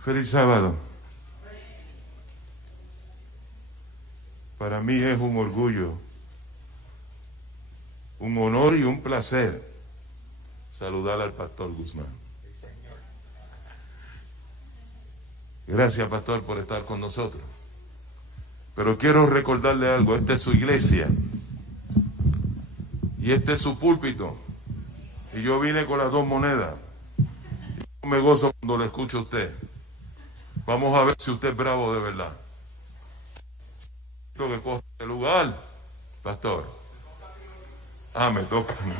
Feliz sábado. Para mí es un orgullo, un honor y un placer saludar al pastor Guzmán. Gracias, pastor, por estar con nosotros. Pero quiero recordarle algo, esta es su iglesia y este es su púlpito. Y yo vine con las dos monedas. Yo me gozo cuando le escucho a usted. Vamos a ver si usted es bravo de verdad. Que coge el lugar, pastor. Me toca a mí.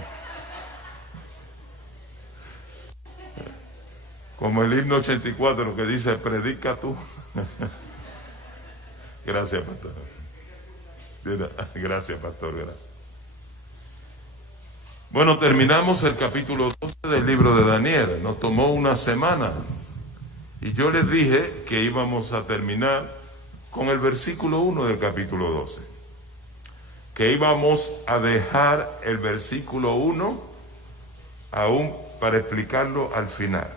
Como el himno 84 que dice, predica tú. Gracias, pastor. Gracias, pastor, gracias. Bueno, terminamos el capítulo 12 del libro de Daniel. Nos tomó una semana. Y yo les dije que íbamos a terminar con el versículo 1 del capítulo 12. Que íbamos a dejar el versículo 1 aún para explicarlo al final.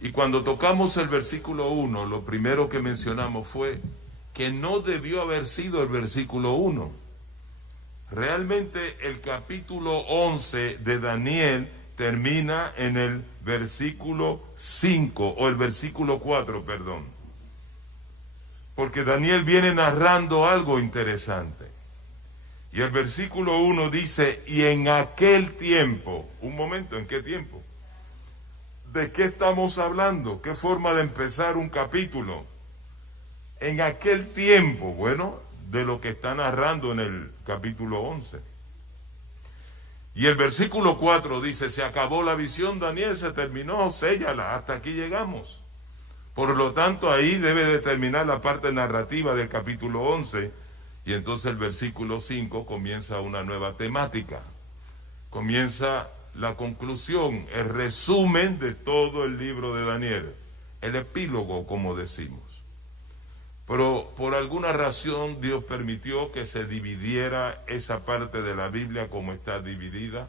Y cuando tocamos el versículo 1, lo primero que mencionamos fue que no debió haber sido el versículo 1. Realmente el capítulo 11 de Daniel termina en el versículo 5, o el versículo 4, perdón. Porque Daniel viene narrando algo interesante. Y el versículo 1 dice, y en aquel tiempo, un momento, ¿en qué tiempo? ¿De qué estamos hablando? ¿Qué forma de empezar un capítulo? En aquel tiempo, bueno, de lo que está narrando en el capítulo 11. Y el versículo 4 dice, se acabó la visión, Daniel, se terminó, séllala, hasta aquí llegamos. Por lo tanto, ahí debe de terminar la parte narrativa del capítulo 11, y entonces el versículo 5 comienza una nueva temática. Comienza la conclusión, el resumen de todo el libro de Daniel, el epílogo, como decimos. Pero por alguna razón Dios permitió que se dividiera esa parte de la Biblia como está dividida,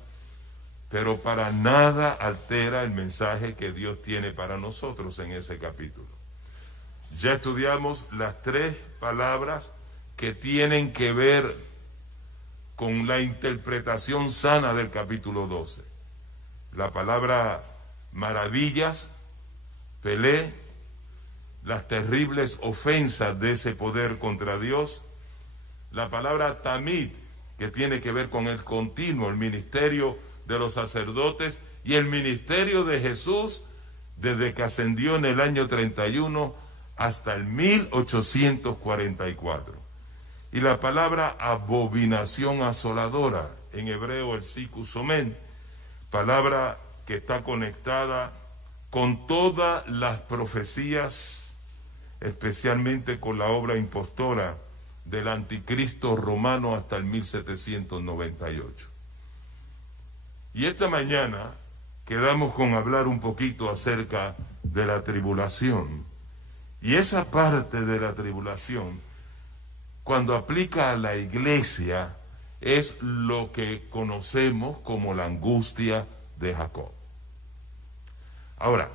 pero para nada altera el mensaje que Dios tiene para nosotros en ese capítulo. Ya estudiamos las 3 palabras que tienen que ver con la interpretación sana del capítulo 12. La palabra maravillas, Pelé, las terribles ofensas de ese poder contra Dios, la palabra tamid, que tiene que ver con el continuo, el ministerio de los sacerdotes y el ministerio de Jesús desde que ascendió en el año 31 hasta el 1844. Y la palabra abominación asoladora, en hebreo el sikus omen, palabra que está conectada con todas las profecías, especialmente con la obra impostora del anticristo romano hasta el 1798. Y esta mañana quedamos con hablar un poquito acerca de la tribulación. Y esa parte de la tribulación, cuando aplica a la iglesia, es lo que conocemos como la angustia de Jacob. Ahora,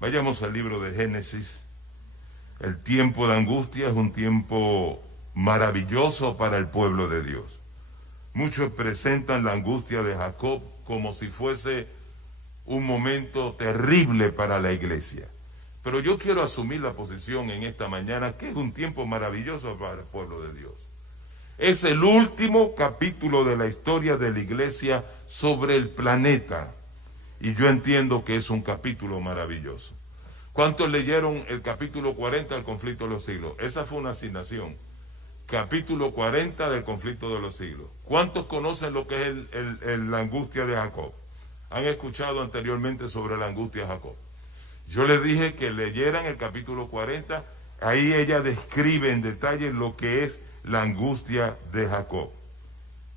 vayamos al libro de Génesis. El tiempo de angustia es un tiempo maravilloso para el pueblo de Dios. Muchos presentan la angustia de Jacob como si fuese un momento terrible para la iglesia. Pero yo quiero asumir la posición en esta mañana que es un tiempo maravilloso para el pueblo de Dios. Es el último capítulo de la historia de la iglesia sobre el planeta. Y yo entiendo que es un capítulo maravilloso. ¿Cuántos leyeron el capítulo 40 del conflicto de los siglos? Esa fue una asignación. Capítulo 40 del conflicto de los siglos. ¿Cuántos conocen lo que es la angustia de Jacob? ¿Han escuchado anteriormente sobre la angustia de Jacob? Yo les dije que leyeran el capítulo 40. Ahí ella describe en detalle lo que es la angustia de Jacob.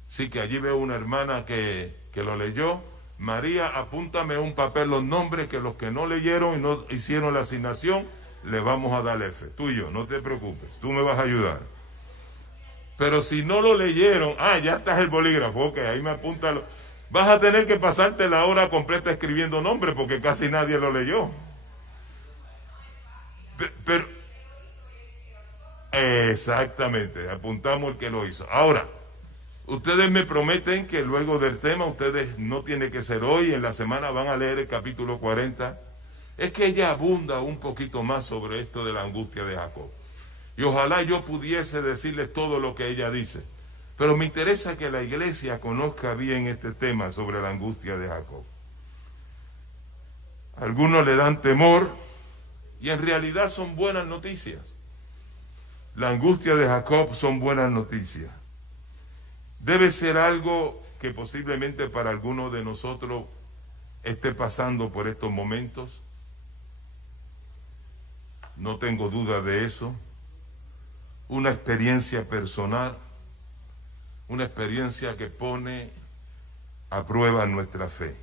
Sí, que allí veo una hermana que lo leyó. María, apúntame un papel los nombres, que los que no leyeron y no hicieron la asignación, le vamos a dar F. Tú y yo, no te preocupes, tú me vas a ayudar. Pero si no lo leyeron, ya está el bolígrafo, ok, ahí me apunta. Vas a tener que pasarte la hora completa escribiendo nombres porque casi nadie lo leyó. Pero, exactamente, apuntamos el que lo hizo. Ahora, ustedes me prometen que luego del tema, ustedes no tiene que ser hoy, en la semana van a leer el capítulo 40. Es que ella abunda un poquito más sobre esto de la angustia de Jacob. Y ojalá yo pudiese decirles todo lo que ella dice. Pero me interesa que la iglesia conozca bien este tema sobre la angustia de Jacob. Algunos le dan temor y en realidad son buenas noticias. La angustia de Jacob son buenas noticias. Debe ser algo que posiblemente para algunos de nosotros esté pasando por estos momentos. No tengo duda de eso. Una experiencia personal, una experiencia que pone a prueba nuestra fe.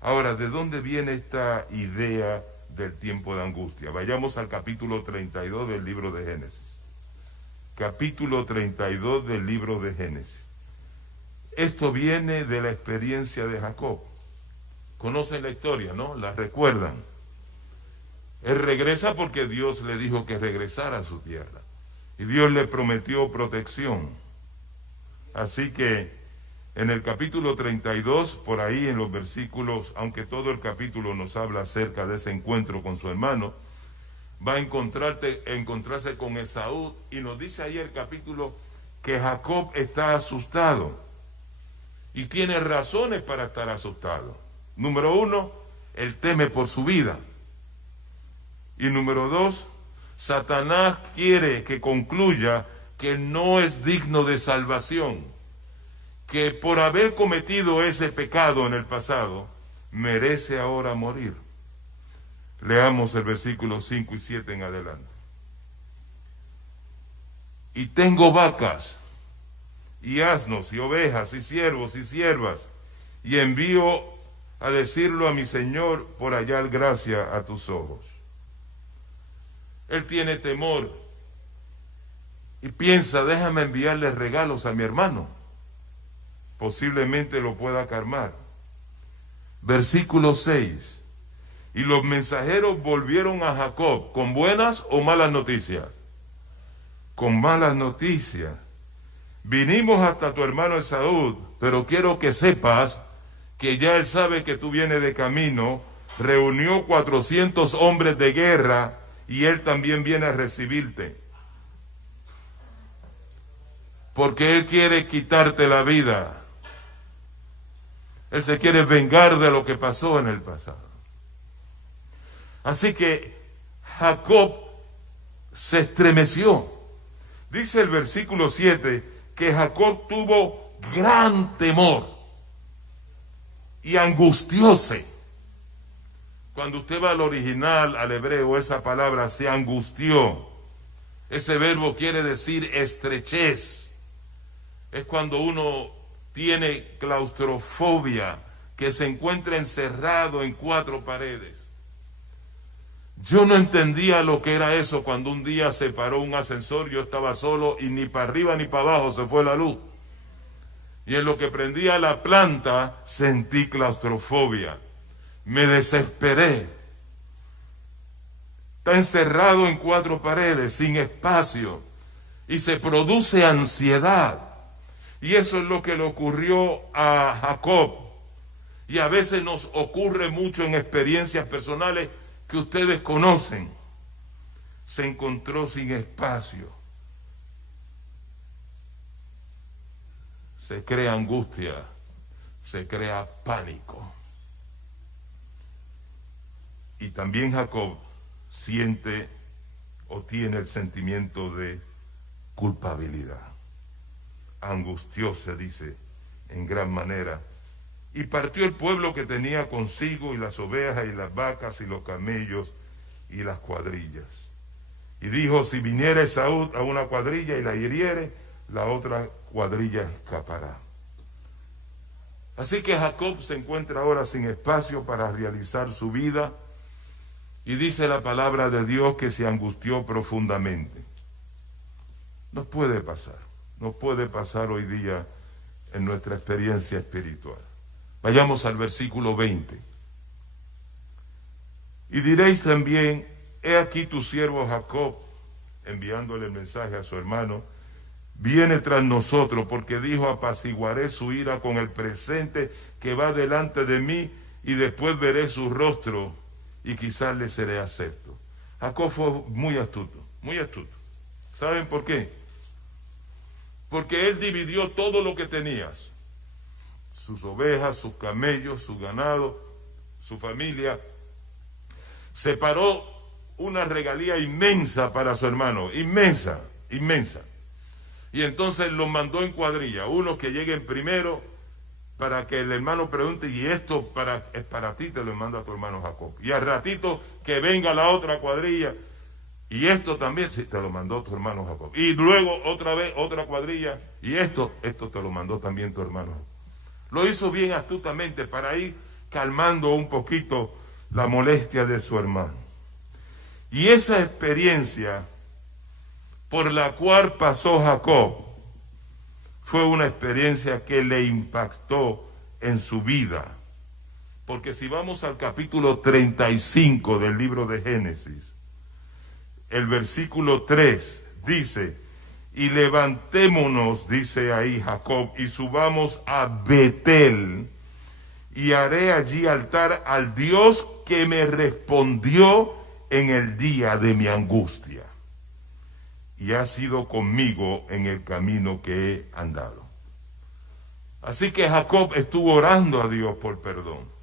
Ahora, ¿de dónde viene esta idea del tiempo de angustia? Vayamos al capítulo 32 del libro de Génesis. Capítulo 32 del libro de Génesis. Esto viene de la experiencia de Jacob. Conocen la historia, ¿no? La recuerdan. Él regresa porque Dios le dijo que regresara a su tierra. Y Dios le prometió protección. Así que en el capítulo 32, por ahí en los versículos, aunque todo el capítulo nos habla acerca de ese encuentro con su hermano, va a encontrarse con Esaú, y nos dice ahí el capítulo que Jacob está asustado y tiene razones para estar asustado. Número 1, él teme por su vida. Y número 2, Satanás quiere que concluya que no es digno de salvación, que por haber cometido ese pecado en el pasado, merece ahora morir. Leamos el versículo 5 y 7 en adelante. Y tengo vacas, y asnos, y ovejas, y siervos, y siervas, y envío a decirlo a mi Señor por hallar gracia a tus ojos. Él tiene temor y piensa, déjame enviarle regalos a mi hermano. Posiblemente lo pueda calmar. Versículo 6. Y los mensajeros volvieron a Jacob con buenas o malas noticias. Con malas noticias. Vinimos hasta tu hermano Esaú, pero quiero que sepas que ya él sabe que tú vienes de camino. Reunió 400 hombres de guerra y él también viene a recibirte. Porque él quiere quitarte la vida. Él se quiere vengar de lo que pasó en el pasado. Así que Jacob se estremeció. Dice el versículo 7 que Jacob tuvo gran temor y angustióse. Cuando usted va al original, al hebreo, esa palabra se angustió. Ese verbo quiere decir estrechez. Es cuando uno tiene claustrofobia, que se encuentra encerrado en 4 paredes. Yo no entendía lo que era eso cuando un día se paró un ascensor, yo estaba solo y ni para arriba ni para abajo se fue la luz. Y en lo que prendía la planta sentí claustrofobia. Me desesperé. Está encerrado en 4 paredes, sin espacio, y se produce ansiedad. Y eso es lo que le ocurrió a Jacob. Y a veces nos ocurre mucho en experiencias personales que ustedes conocen. Se encontró sin espacio. Se crea angustia, se crea pánico. Y también Jacob siente o tiene el sentimiento de culpabilidad. Angustió, se dice, en gran manera. Y partió el pueblo que tenía consigo, y las ovejas, y las vacas, y los camellos, y las cuadrillas. Y dijo, si viniera Esaú a una cuadrilla y la hiriere, la otra cuadrilla escapará. Así que Jacob se encuentra ahora sin espacio para realizar su vida, y dice la palabra de Dios que se angustió profundamente. Nos puede pasar hoy día en nuestra experiencia espiritual. Vayamos al versículo 20. Y diréis también, he aquí tu siervo Jacob, enviándole el mensaje a su hermano, viene tras nosotros, porque dijo, apaciguaré su ira con el presente que va delante de mí, y después veré su rostro, y quizás le seré acepto. Jacob fue muy astuto, muy astuto. ¿Saben por qué? Porque él dividió todo lo que tenías, sus ovejas, sus camellos, su ganado, su familia. Separó una regalía inmensa para su hermano, inmensa, inmensa. Y entonces los mandó en cuadrilla, unos que lleguen primero para que el hermano pregunte, y esto es para ti, te lo manda a tu hermano Jacob. Y al ratito que venga la otra cuadrilla, y esto también, sí, te lo mandó tu hermano Jacob. Y luego otra vez otra cuadrilla, y esto te lo mandó también tu hermano Jacob. Lo hizo bien astutamente para ir calmando un poquito la molestia de su hermano. Y esa experiencia por la cual pasó Jacob fue una experiencia que le impactó en su vida. Porque si vamos al capítulo 35 del libro de Génesis, el versículo 3 dice, y levantémonos, dice ahí Jacob, y subamos a Betel, y haré allí altar al Dios que me respondió en el día de mi angustia, y ha sido conmigo en el camino que he andado. Así que Jacob estuvo orando a Dios por perdón.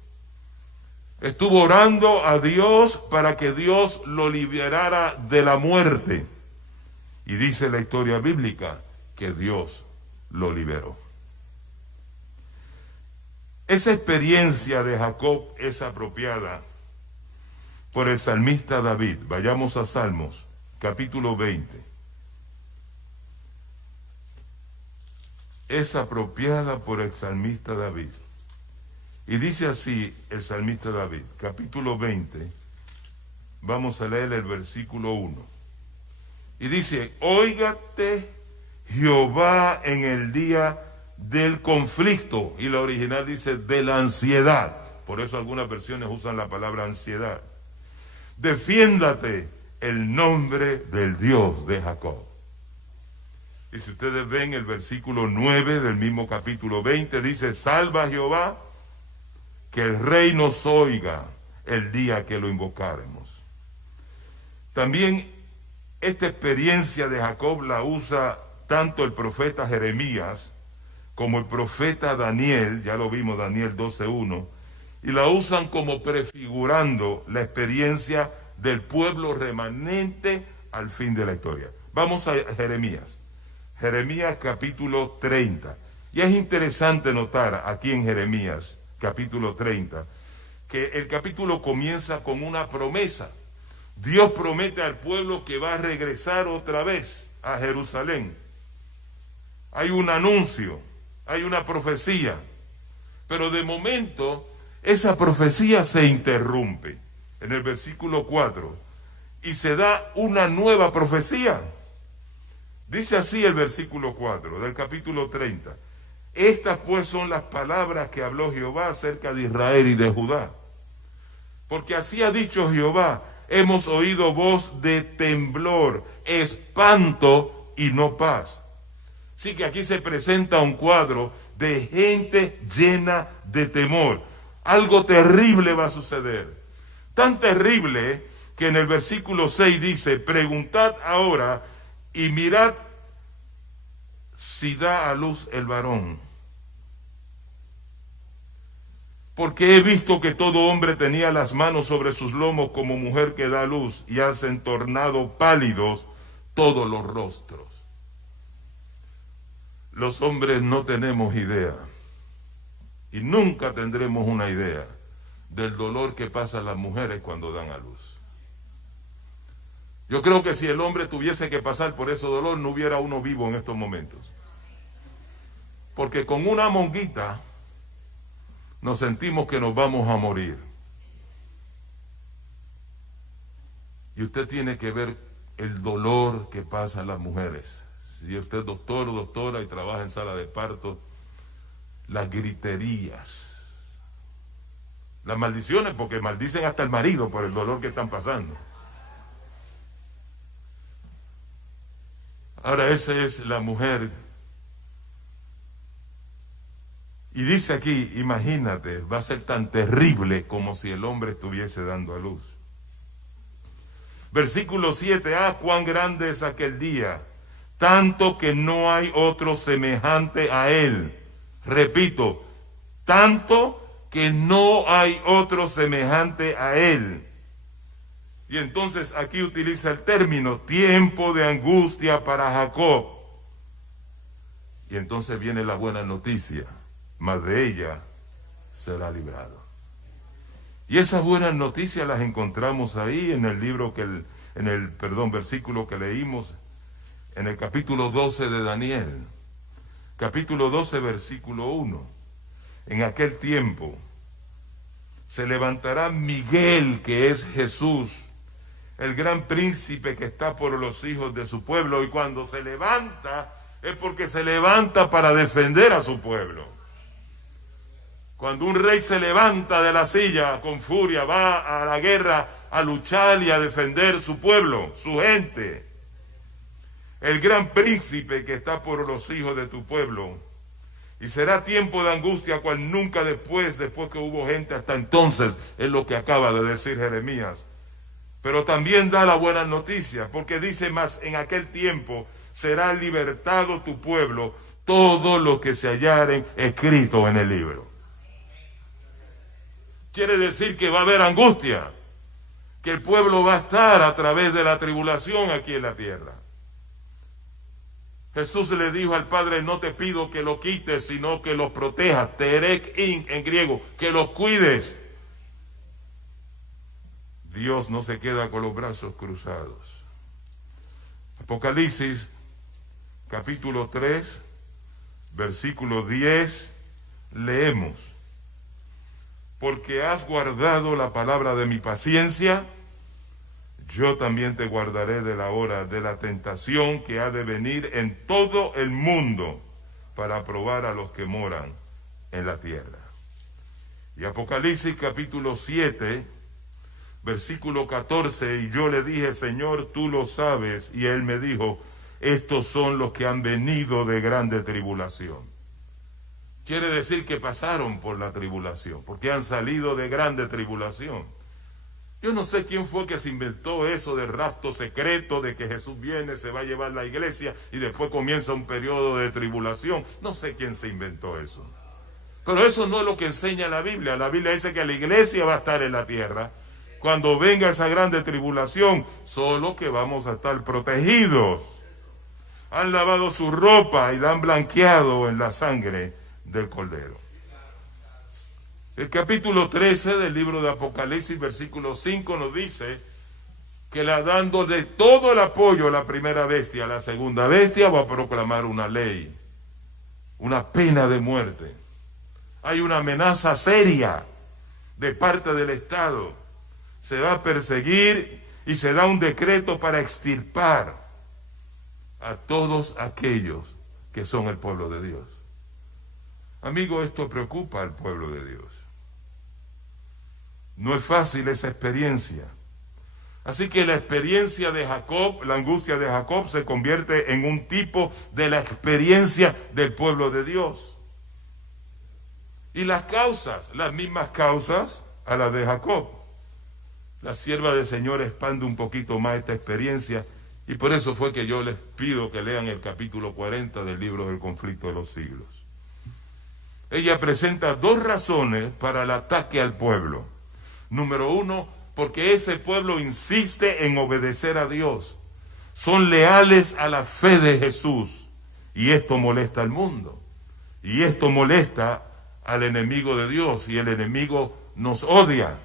Estuvo orando a Dios para que Dios lo liberara de la muerte. Y dice la historia bíblica que Dios lo liberó. Esa experiencia de Jacob es apropiada por el salmista David. Vayamos a Salmos, capítulo 20. Es apropiada por el salmista David. Y dice así el salmista David, capítulo 20, vamos a leer el versículo 1. Y dice, óigate Jehová en el día del conflicto. Y la original dice de la ansiedad. Por eso algunas versiones usan la palabra ansiedad. Defiéndate el nombre del Dios de Jacob. Y si ustedes ven el versículo 9 del mismo capítulo 20, dice, salva a Jehová, que el rey nos oiga el día que lo invocáremos. También esta experiencia de Jacob la usa tanto el profeta Jeremías como el profeta Daniel, ya lo vimos, Daniel 12:1, y la usan como prefigurando la experiencia del pueblo remanente al fin de la historia. Vamos a Jeremías. Jeremías capítulo 30. Y es interesante notar aquí en Jeremías capítulo 30, que el capítulo comienza con una promesa. Dios promete al pueblo que va a regresar otra vez a Jerusalén. Hay un anuncio, hay una profecía, pero de momento esa profecía se interrumpe en el versículo 4 y se da una nueva profecía. Dice así el versículo 4 del capítulo 30. Estas pues son las palabras que habló Jehová acerca de Israel y de Judá. Porque así ha dicho Jehová, hemos oído voz de temblor, espanto y no paz. Así que aquí se presenta un cuadro de gente llena de temor. Algo terrible va a suceder. Tan terrible que en el versículo 6 dice, preguntad ahora y mirad si da a luz el varón. Porque he visto que todo hombre tenía las manos sobre sus lomos como mujer que da luz, y hacen tornado pálidos todos los rostros. Los hombres no tenemos idea, y nunca tendremos una idea del dolor que pasan las mujeres cuando dan a luz. Yo creo que si el hombre tuviese que pasar por ese dolor, no hubiera uno vivo en estos momentos. Porque con una monguita nos sentimos que nos vamos a morir. Y usted tiene que ver el dolor que pasan las mujeres. Si usted es doctor o doctora y trabaja en sala de parto, las griterías, las maldiciones, porque maldicen hasta el marido por el dolor que están pasando. Ahora esa es la mujer. Y dice aquí, imagínate, va a ser tan terrible como si el hombre estuviese dando a luz. Versículo 7, cuán grande es aquel día, tanto que no hay otro semejante a él. Repito, tanto que no hay otro semejante a él. Y entonces aquí utiliza el término tiempo de angustia para Jacob. Y entonces viene la buena noticia, mas de ella será librado. Y esas buenas noticias las encontramos ahí en el libro versículo que leímos en el capítulo 12 de Daniel. Capítulo 12, versículo 1. En aquel tiempo se levantará Miguel, que es Jesús, el gran príncipe que está por los hijos de su pueblo, y cuando se levanta es porque se levanta para defender a su pueblo. Cuando un rey se levanta de la silla con furia, va a la guerra a luchar y a defender su pueblo, su gente. El gran príncipe que está por los hijos de tu pueblo. Y será tiempo de angustia cual nunca después que hubo gente hasta entonces, es lo que acaba de decir Jeremías. Pero también da la buena noticia, porque dice más, en aquel tiempo será libertado tu pueblo, todo lo que se hallaren escrito en el libro. Quiere decir que va a haber angustia, que el pueblo va a estar a través de la tribulación aquí en la tierra. Jesús le dijo al Padre, no te pido que lo quites, sino que los protejas, terek in en griego, que los cuides. Dios no se queda con los brazos cruzados. Apocalipsis, capítulo 3, versículo 10, leemos. Porque has guardado la palabra de mi paciencia, yo también te guardaré de la hora de la tentación que ha de venir en todo el mundo para probar a los que moran en la tierra. Y Apocalipsis capítulo 7, versículo 14, y yo le dije, Señor, tú lo sabes, y él me dijo, estos son los que han venido de grande tribulación. Quiere decir que pasaron por la tribulación, porque han salido de grande tribulación. Yo no sé quién fue que se inventó eso del rapto secreto, de que Jesús viene, se va a llevar la iglesia y después comienza un periodo de tribulación. No sé quién se inventó eso. Pero eso no es lo que enseña la Biblia. La Biblia dice que la iglesia va a estar en la tierra cuando venga esa grande tribulación, solo que vamos a estar protegidos. Han lavado su ropa y la han blanqueado en la sangre del Cordero. El capítulo 13 del libro de Apocalipsis, versículo 5, nos dice que dando de todo el apoyo a la primera bestia, la segunda bestia va a proclamar una ley, una pena de muerte. Hay una amenaza seria de parte del Estado. Se va a perseguir y se da un decreto para extirpar a todos aquellos que son el pueblo de Dios. Amigo, esto preocupa al pueblo de Dios. No es fácil esa experiencia. Así que la experiencia de Jacob, la angustia de Jacob, se convierte en un tipo de la experiencia del pueblo de Dios. Y las causas, las mismas causas a las de Jacob. La sierva del Señor expande un poquito más esta experiencia, y por eso fue que yo les pido que lean el capítulo 40 del libro del conflicto de los siglos. Ella presenta dos razones para el ataque al pueblo. Número uno, porque ese pueblo insiste en obedecer a Dios. Son leales a la fe de Jesús. Y esto molesta al mundo. Y esto molesta al enemigo de Dios. Y el enemigo nos odia.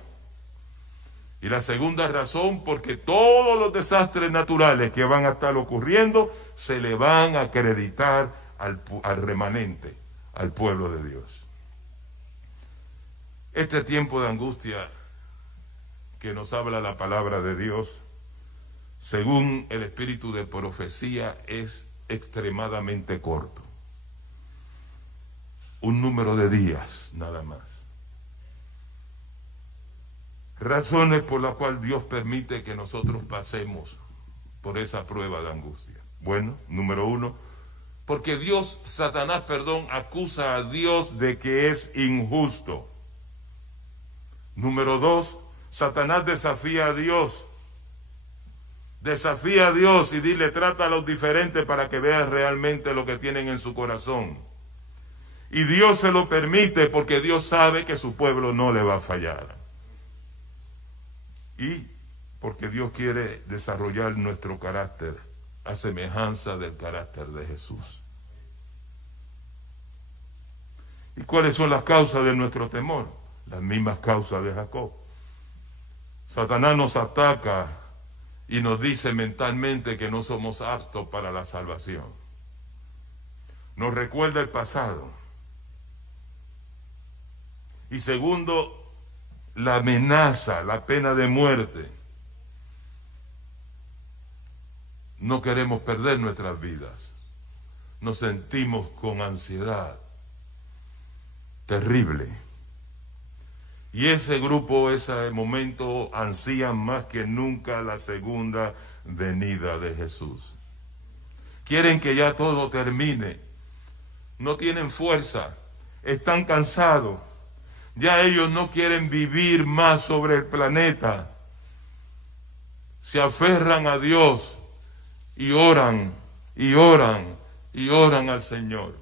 Y la segunda razón, porque todos los desastres naturales que van a estar ocurriendo se le van a acreditar al remanente, al pueblo de Dios. Este tiempo de angustia que nos habla la palabra de Dios, según el espíritu de profecía, es extremadamente corto. Un número de días, nada más. Razones por las cuales Dios permite que nosotros pasemos por esa prueba de angustia. Bueno, número uno, porque Satanás, acusa a Dios de que es injusto. Número dos, Satanás desafía a Dios. Desafía a Dios y dile, trátalos diferente para que veas realmente lo que tienen en su corazón. Y Dios se lo permite porque Dios sabe que su pueblo no le va a fallar. Y porque Dios quiere desarrollar nuestro carácter a semejanza del carácter de Jesús. ¿Y cuáles son las causas de nuestro temor? Las mismas causas de Jacob. Satanás nos ataca y nos dice mentalmente que no somos aptos para la salvación. Nos recuerda el pasado. Y segundo, la amenaza, la pena de muerte. No queremos perder nuestras vidas. Nos sentimos con ansiedad terrible. Y ese grupo, ese momento, ansían más que nunca la segunda venida de Jesús. Quieren que ya todo termine. No tienen fuerza. Están cansados. Ya ellos no quieren vivir más sobre el planeta. Se aferran a Dios y oran, y oran, y oran al Señor.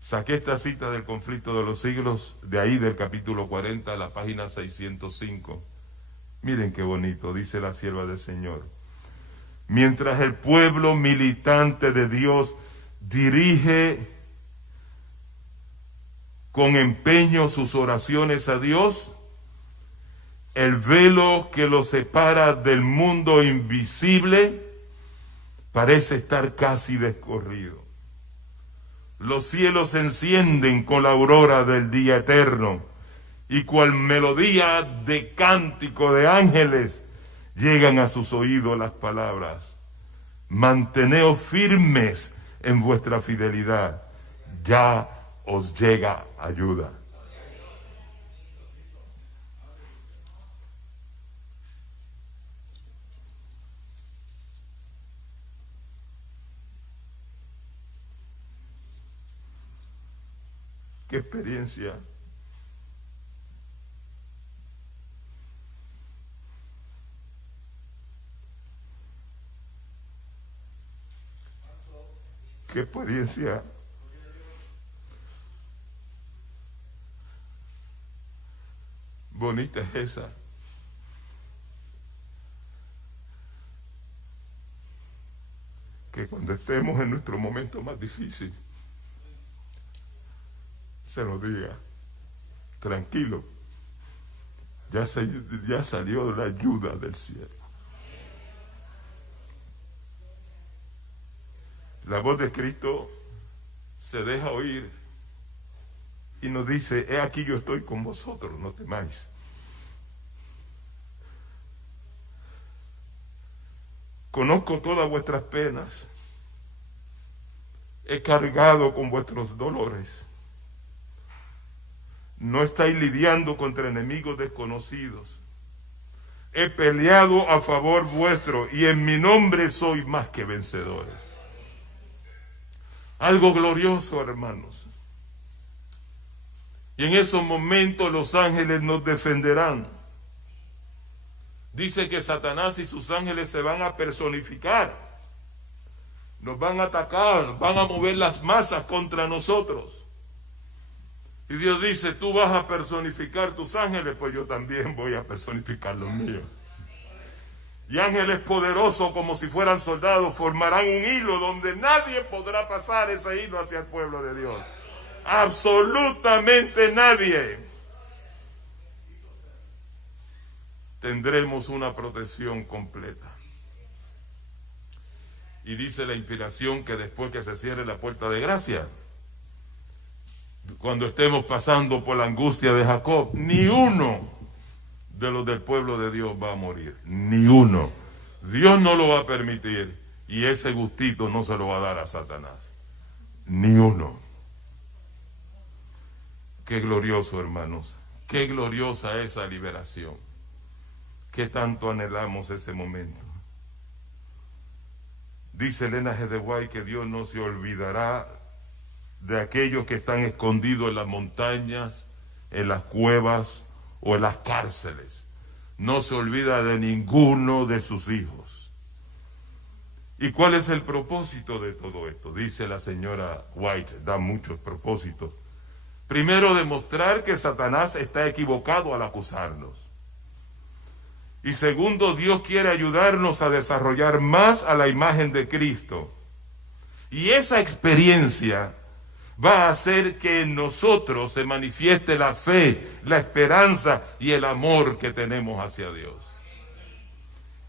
Saqué esta cita del Conflicto de los Siglos, de ahí del capítulo 40, la página 605. Miren qué bonito, dice la sierva del Señor. Mientras el pueblo militante de Dios dirige con empeño sus oraciones a Dios, el velo que los separa del mundo invisible parece estar casi descorrido. Los cielos se encienden con la aurora del día eterno y cual melodía de cántico de ángeles llegan a sus oídos las palabras: manteneos firmes en vuestra fidelidad, ya os llega ayuda. ¿Qué experiencia? ¿Qué experiencia? Bonita es esa. Que cuando estemos en nuestro momento más difícil, se lo diga, tranquilo, ya salió la ayuda del cielo. La voz de Cristo se deja oír y nos dice: he aquí yo estoy con vosotros, no temáis. Conozco todas vuestras penas, he cargado con vuestros dolores. No estáis lidiando contra enemigos desconocidos. He peleado a favor vuestro y en mi nombre sois más que vencedores. Algo glorioso, hermanos. Y en esos momentos los ángeles nos defenderán. Dice que Satanás y sus ángeles se van a personificar. Nos van a atacar, van a mover las masas contra nosotros. Y Dios dice: tú vas a personificar tus ángeles, pues yo también voy a personificar los míos. Y ángeles poderosos, como si fueran soldados, formarán un hilo donde nadie podrá pasar ese hilo hacia el pueblo de Dios. Absolutamente nadie. Tendremos una protección completa. Y dice la inspiración que después que se cierre la puerta de gracia, cuando estemos pasando por la angustia de Jacob, ni uno de los del pueblo de Dios va a morir. Ni uno. Dios no lo va a permitir. Y ese gustito no se lo va a dar a Satanás. Ni uno. Qué glorioso, hermanos. Qué gloriosa esa liberación. Qué tanto anhelamos ese momento. Dice Elena G. de White que Dios no se olvidará de aquellos que están escondidos en las montañas, en las cuevas o en las cárceles. No se olvida de ninguno de sus hijos. ¿Y cuál es el propósito de todo esto? Dice la señora White, da muchos propósitos. Primero, demostrar que Satanás está equivocado al acusarnos. Y segundo, Dios quiere ayudarnos a desarrollar más a la imagen de Cristo. Y esa experiencia va a hacer que en nosotros se manifieste la fe, la esperanza y el amor que tenemos hacia Dios.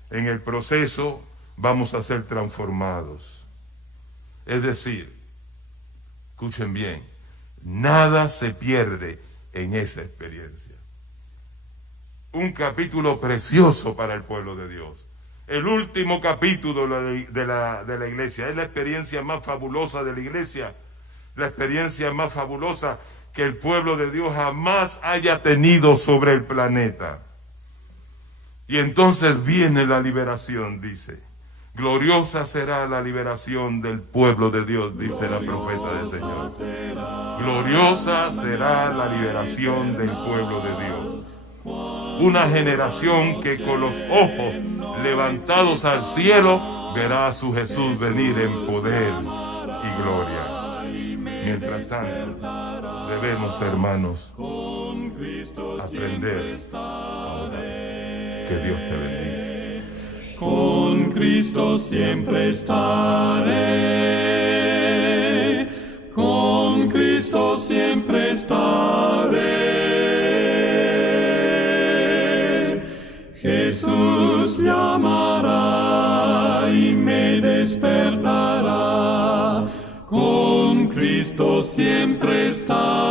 En el proceso vamos a ser transformados. Es decir, escuchen bien, nada se pierde en esa experiencia. Un capítulo precioso para el pueblo de Dios. El último capítulo de la iglesia. Es la experiencia más fabulosa de la iglesia. La experiencia más fabulosa que el pueblo de Dios jamás haya tenido sobre el planeta. Y entonces viene la liberación, dice. Gloriosa será la liberación del pueblo de Dios, dice la profeta del Señor. Gloriosa será la liberación del pueblo de Dios. Una generación que con los ojos levantados al cielo verá a su Jesús venir en poder y gloria. Mientras tanto, debemos, hermanos, aprender ahora. Que Dios te bendiga. Con Cristo siempre estaré, con Cristo siempre estaré. Jesús llamará y me despertará, con Cristo siempre estaré.